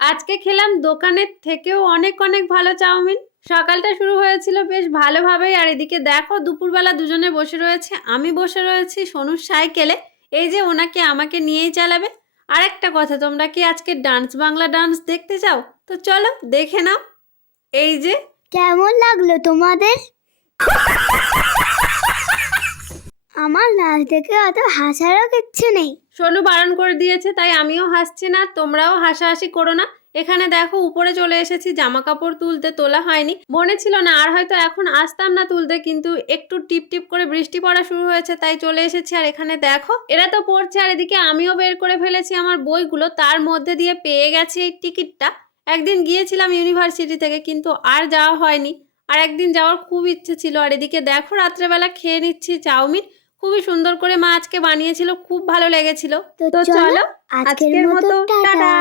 আজকে খেলাম দোকানের থেকেও অনেক অনেক ভালো চাউমিন। সকালটা শুরু হয়েছিল বেশ ভালোভাবেই, আর এদিকে দেখো দুপুরবেলা দুজনে বসে রয়েছে। আমি বসে রয়েছি সোনুর সাইকেলে, এই যে ওনাকে আমাকে নিয়েই চালাবে। আর একটা কথা, তোমরা কি আজকে ডান্স বাংলা ডান্স দেখতে চাও? তো চলো দেখে নাও। এই যে কেমন লাগলো তোমাদের? আমার নাচ দেখে অত হাসারও কিচ্ছু নেই। সোনু বারণ করে দিয়েছে, তাই আমিও হাসছি না, তোমরাও হাসাহাসি করো না। এখানে দেখো উপরে চলে এসেছি জামা কাপড় তুলতে, তোলা হয়নি, মনে ছিল না, আর হয়তো এখন আসতাম না তুলতে, কিন্তু একটু টিপ টিপ করে বৃষ্টি পড়া শুরু হয়েছে তাই চলে এসেছি। আর এখানে দেখো এরা তো পড়ছে, আর এদিকে আমিও বের করে ফেলেছি আমার বইগুলো। তার মধ্যে দিয়ে পেয়ে গেছি এই টিকিটটা। একদিন গিয়েছিলাম ইউনিভার্সিটি থেকে, কিন্তু আর যাওয়া হয়নি। আর একদিন যাওয়ার খুব ইচ্ছে ছিল। আর এদিকে দেখো রাত্রেবেলা খেয়ে নিচ্ছি চাউমিন। খুবই সুন্দর করে মা আজকে বানিয়েছিল, খুব ভালো লেগেছিল। তো চলো আজকের মতো টাটা।